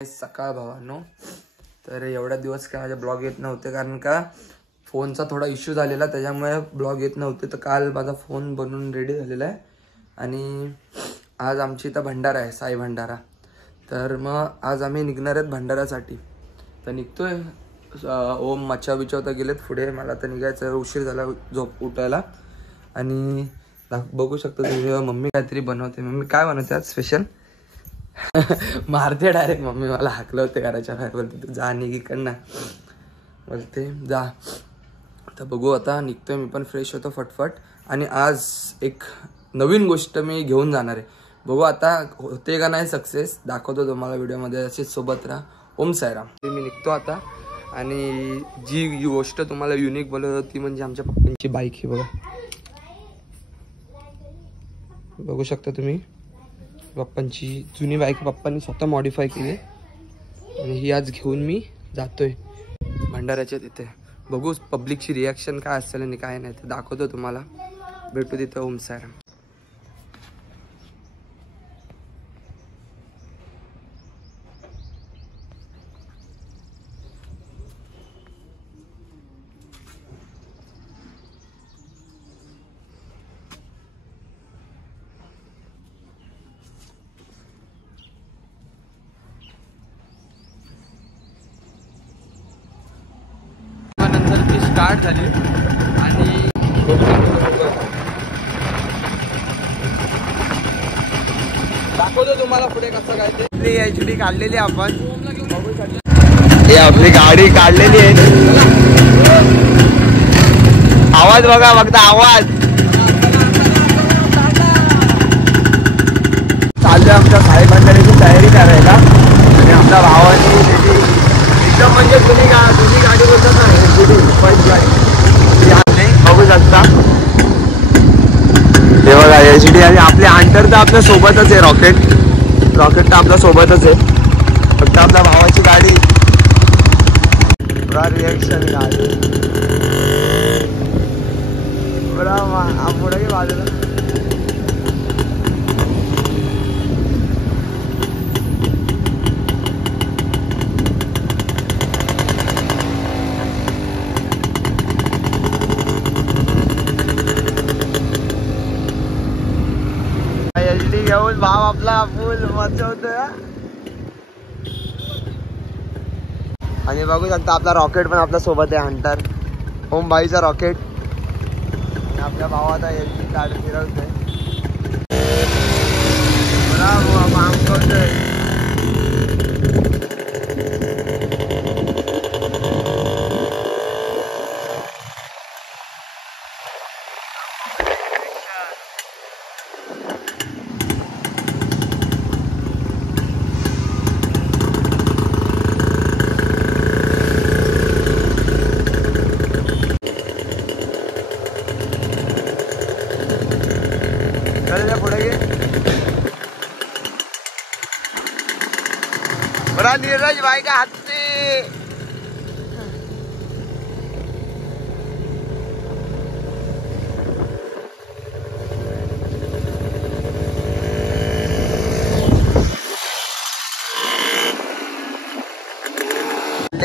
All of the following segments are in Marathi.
सकाळ भावांनो, तर एवढा दिवस काय माझे ब्लॉग येत नव्हते कारण का फोनचा थोडा इश्यू झालेला, त्याच्यामुळे ब्लॉग येत नव्हते. तर काल माझा फोन बनवून रेडी झालेला आहे आणि आज आमची इथं भंडारा आहे, साई भंडारा. तर मग आज आम्ही निघणार आहेत भंडाऱ्यासाठी. तर निघतोय. ओम मच्छा बिचवता गेलेत पुढे, मला तर निघायचं उशीर झाला झोप उठायला. आणि बघू शकतो तुम्ही मम्मी काहीतरी बनवते. मम्मी काय बनवते आज स्पेशल? मारते डायरेक्ट मम्मी, मला हाकलं होते घराच्या बाहेर, बोलते तू जा निघ इकडनं, बोलते जा. तर बघू, आता निघतोय मी पण, फ्रेश होतो फटफट. आणि आज एक नवीन गोष्ट मी घेऊन जाणार आहे. बघू आता होते का नाही सक्सेस, दाखवतो तुम्हाला व्हिडिओमध्ये. अशीच सोबत राहा. ओम साईराम. मी निघतो आता. आणि जी गोष्ट तुम्हाला युनिक बोलत होती म्हणजे आमच्या पप्पांची बाईक ही बघा, बघू शकता तुम्ही. पप्पांची जुनी बाईक पप्पांनी स्वतः मॉडिफाय केली आणि ही आज घेऊन मी जातोय भंडाऱ्याच्या तिथे. बघू पब्लिकची रिॲक्शन काय असेल आणि काय नाही ते दाखवतो तुम्हाला. भेटू तिथं. ओम साईराम. स्टार्ट झाली आणि दाखवतो तुम्हाला पुढे कसं काय ते. एचडी काढलेली आपण, हे आपली गाडी काढलेली आहे. आवाज बघा फक्त, आवाज चालू आमच्या साई भंडाऱ्याची तयारी करायला. आणि आपल्या भावाने एकदम म्हणजे तुम्ही गाडी बोलतात ना, बघू शकता. हे बघा एचडी. आणि आपले अंटर तर आपल्या सोबतच आहे, रॉकेट तर आपल्या सोबतच आहे. फक्त आपल्या भावाची गाडी पुरा रिएक्शन गाडी पुरा पुढे बाजूला. घेऊन भाव आपला फुल मचवतोय. आणि बघू शकता आपला रॉकेट पण आपल्या सोबत आहे, हंटर ओम भाईचा रॉकेट. आणि आपल्या भावाचा एलजी गाडी फिरवतोय, मागवतोय. नीरज भाई का हाथी.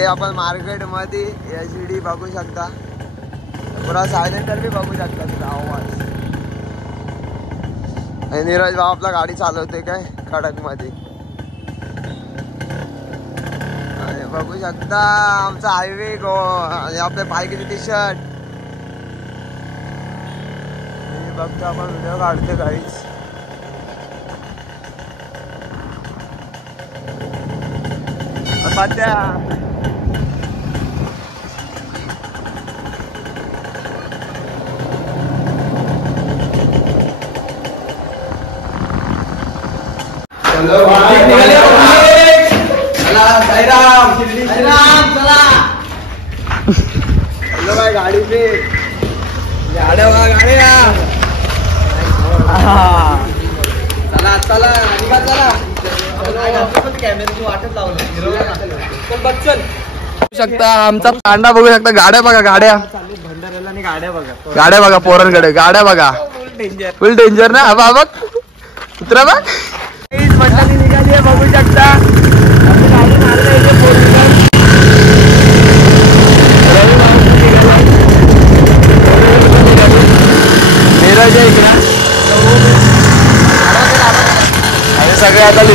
आपण मार्केट मध्ये एचडी बघू शकता, पुरा सायलेंटर भी बघू शकता तुझा आवाज. आणि नीरज भाऊ आपला गाडी चालवते काय खडक मध्ये, बघू शकता. आमचा हायवे आपल्या बाईकचे टी शर्ट बघतो आपण, व्हिडिओ काढतो काहीच. पात्या गाड़ी पे गाड्या चला चला चला. कॅमेऱ्याची वाटच लावली. शकता आमचा तांडा बघू शकता. गाड्या बघा, गाड्या भंडाऱ्याला आणि गाड्या बघा पोरांकडे. गाड्या बघा फुल डेंजर ना. हा बघ कुत्रा बघ. मंडळी निघाली बघू शकता.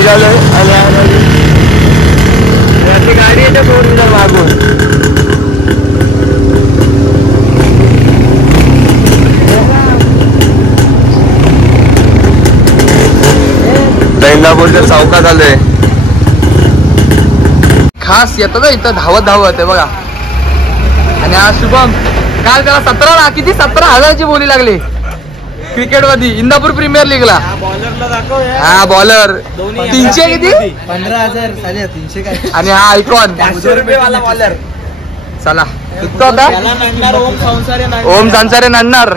निघालोय आणि गाडी येते फोर व्हीलर मागून. इंदापूरच्या चौकात आलोय. खास येतात इथं धावत धावत आहे बघा. आणि हा शुभम काल त्याला 17 किती 17,000ची बोली लागली क्रिकेट मध्ये इंदापूर प्रीमियर लीगला. हा बॉलर 300 किती 15,000 काय. आणि हा आयकॉन 500 रुपये वाला बॉलर. चला आता ओम संसारे नाडणार.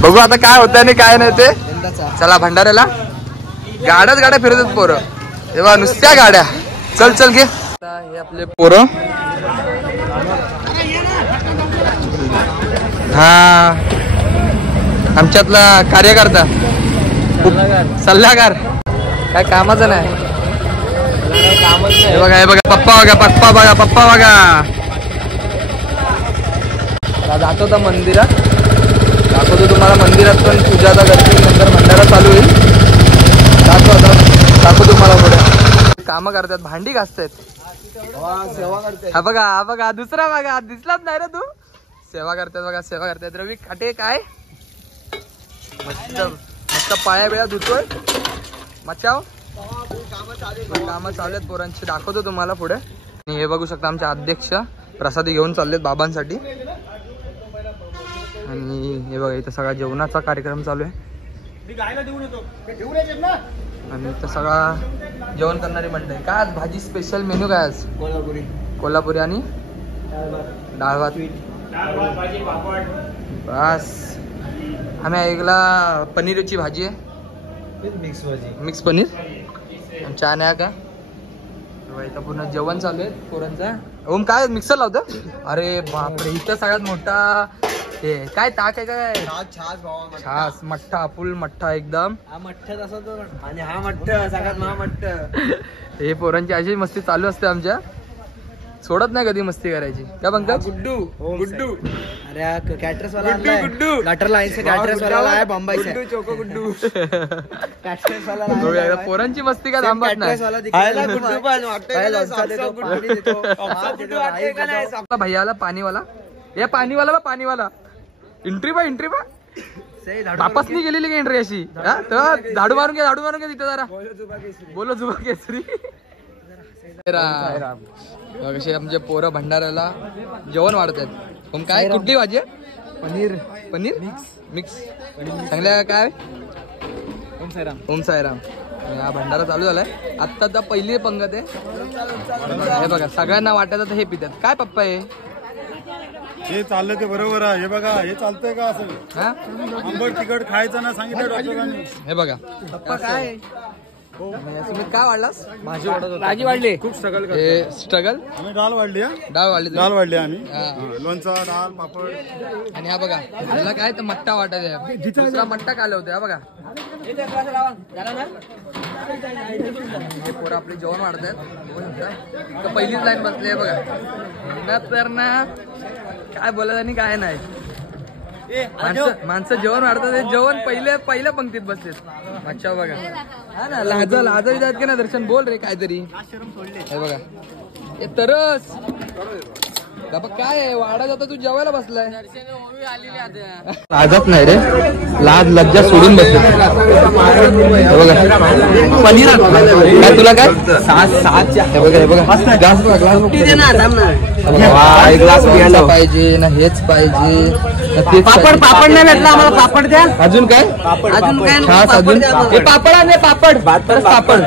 बघू आता काय होतं आणि काय नाही ते. चला भंडाऱ्याला गाड्याच गाड्या फिरतात पोरं. तेव्हा नुसत्या गाड्या. चल चल घे. हे आपले पोरं. हा आमच्यातला कार्यकर्ता सल्लागार काय कामाचं नाही. हे बघा हे बघा पप्पा बघा पप्पा बघा पप्पा बघा. जातो तर मंदिरात दाखवतो तुम्हाला मंदिरात पण पूजा आता करते. नंतर भंडारा चालू होईल. दाखवतो तुम्हाला पुढे कामं करतात भांडी घासतायत. हा बघा हा बघा दुसरा बघा दिसलाच नाही रे तू. सेवा करतात बघा सेवा करतात. रवी खाटे काय मस्त मस्त पाया बिळा धुतोय. मचाव कामं चालू आहेत पोरांची. दाखवतो तुम्हाला पुढे. आणि हे बघू शकता आमचे अध्यक्ष प्रसादी घेऊन चाललेत बाबांसाठी. आणि हे बघा इथं सगळा जेवणाचा कार्यक्रम चालू आहे. आणि इथं सगळा जेवण करणारी मंडळी. काय आज भाजी स्पेशल मेन्यू काय आज कोल्हापुरी आणि डाळ भात बस. आम्ही ऐकला पनीरची भाजी आहे मिक्स पनीर. चहा नाही का. इथं पूर्ण जेवण चालू आहे पोरांचा. ओम काय मिक्सर लावतं. अरे बापरे इथं सगळ्यात मोठा हे काय ताक आहे काय छास मठ्ठा फुल मठ्ठा एकदम. हा मठ्ठा तसा तो आणि हा मठ्ठा सगळ्यात मठ्ठा. हे पोरांची अशी मस्ती चालू असते आमच्या. सोडत नाही कधी मस्ती करायची का पंकज. गुड्डू गुड्डू अरे कॅटरस वाला गुड्डू गटर लाइन से कॅटरस वाला है बॉम्बे से. चोको गुड्डू कॅटरस वाला पोरांची मस्ती का थांबत नाही. भैयाला पाणीवाला या पाणीवाला पाणीवाला एंट्री बा वापस नाही गेलेली का एंट्री अशी. तर झाडू मारून घ्या तिथं जरा बोलो जुबा केसरी. कसे आमचे पोरं भंडाऱ्याला जेवण वाढतात. पण काय कुठली भाजी आहे पनीर पनीर मिक्स चांगल्या काय ओम साईराम. हा भंडारा चालू झालाय आत्ता पहिली पंगत आहे. हे बघा सगळ्यांना वाटायचं हे पितात. काय पप्पा हे चाललंय ते बरोबर आहे. हे बघा हे चालतंय का असं आंबट तिखट खायचं ना सांगितलं डॉक्टरांनी. हे बघा पप्पा काय सुमित काय वाढलास. भाजी वाढली खूप स्ट्रगल. आम्ही डाळ वाढली डाळ वाढली आम्ही लोणचा डाळ पापड. आणि हा बघा त्याला काय तर मट्टा वाटायचा. दुसरा मट्टा काल होता. हा बघा हे पोरं आपले जेवण वाढतात. पहिलीच लाईन बसली आहे बघा. तर ना काय बोलत आणि काय नाही. माणसं जेवण वाढतात. जेवण पहिल्या पंक्तीत बसलेत. अच्छा बघा हा ना लाजा जात की ना दर्शन बोल रे काहीतरी. हे बघा हे तरस बाबा काय वाडा जाता तू जेवायला बसलाय. लाजत नाही रे लाज लज्जा सोडून बसले. बघा पनीर काय तुला काय हे बघा ग्लास पाहिजे ना हेच पाहिजे. पापड नाही भेटला आम्हाला. पापड द्या. अजून काय अजून काय अजून पापड आणि पापड पापड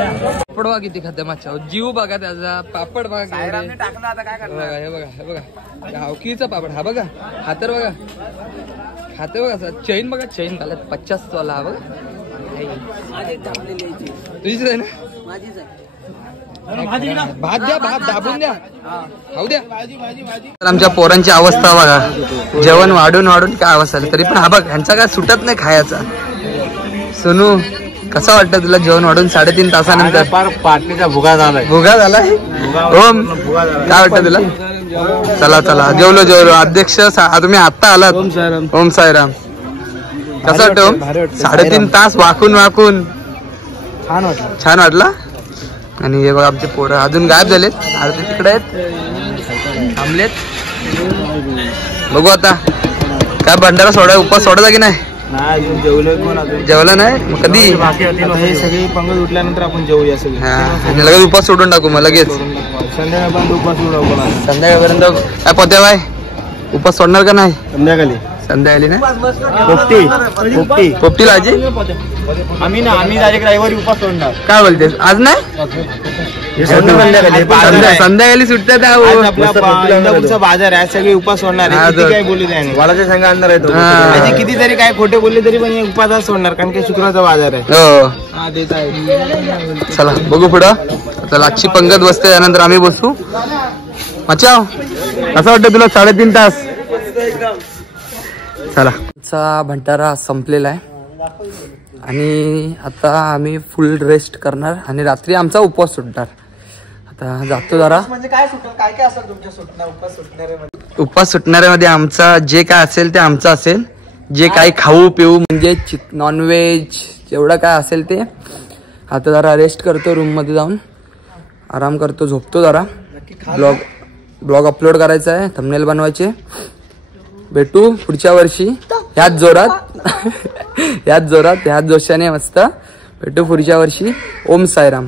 बघा किती खाते मागच्या जीव बघा त्याचा. पापड बघा हे बघा गावकीचा पापड. हा बघा हातर बघा खाते बघा. चैन बघा चैन घालत 50 वाला. हा बघा तुझीच आहे ना. भात द्या भात दाबून द्या खाऊ द्या. आमच्या पोरांची अवस्था बघा. जेवण वाढून काय अवस्था तरी पण हा बघ ह्यांचा काय सुटत नाही खायचा. सोनू कसं वाटतं तुला जेवण वाढून 3.5 तासानंतर. पाटणीचा भुगा झालाय. ओम काय वाटतं तुला. चला जेवलो अध्यक्ष तुम्ही आत्ता आलात. ओम साईराम कसं वाटतं. 3.5 तास वाकून छान वाटला. आणि हे बघा आमचे पोरं अजून गायब झालेत, अर्धे तिकडे आहेत, थांबलेत. बघू आता काय भंडारा सोडा, उपास सोडायचा की नाही? जेवलं नाही मग कधी? हे सगळी पंगत उठल्यानंतर आपण जेवूया सगळे. हा आणि लगेच उपास सोडून टाकू मग लगेच संध्याकाळपर्यंत उपास सोडू आपण. संध्याकाळपर्यंत. काय पोत्या बाय उपास सोडणार का नाही? संध्याकाळी संध्याकाळी ना पोपटीला आजी आम्ही डायरेक्ट रविवारी उपास सोडणार. काय बोलतेस? आज नाही संध्याकाळी सुटतात. इंदापूरचा बाजार आहे, सगळे उपास सोडणार. काय बोलू द्या वाडाच्या संघ आणणार आहे. कितीतरी काय खोटे बोलले तरी पण उपास सोडणार, कारण की शुक्रवारचा बाजार आहे. हो चला बघू पुढं. चला आजची पंगत बसते, त्यानंतर आम्ही बसू. मचाव असं वाटतं तुला 3.5 तास. चला आमचा भंडारा संपलेला आहे आणि आता आम्ही फुल रेस्ट करणार आणि रात्री आमचा उपवास सुटणार. आता जातो जरा. म्हणजे काय सुटेल, काय काय असेल तुमच्या उपास सुटणाऱ्यामध्ये? उपवास सुटणाऱ्यामध्ये आमचा जे काय असेल ते आमचं असेल. जे काही खाऊ पिऊ म्हणजे नॉनव्हेज जेवढं काय असेल ते. आता जरा रेस्ट करतो, रूम मध्ये जाऊन आराम करतो, झोपतो जरा. ब्लॉग अपलोड करायचा आहे, थंबनेल बनवायचे. भेटू पुढच्या वर्षी ह्याच जोरात ह्याच जोशाने मस्त भेटू पुढच्या वर्षी. ओम साईराम.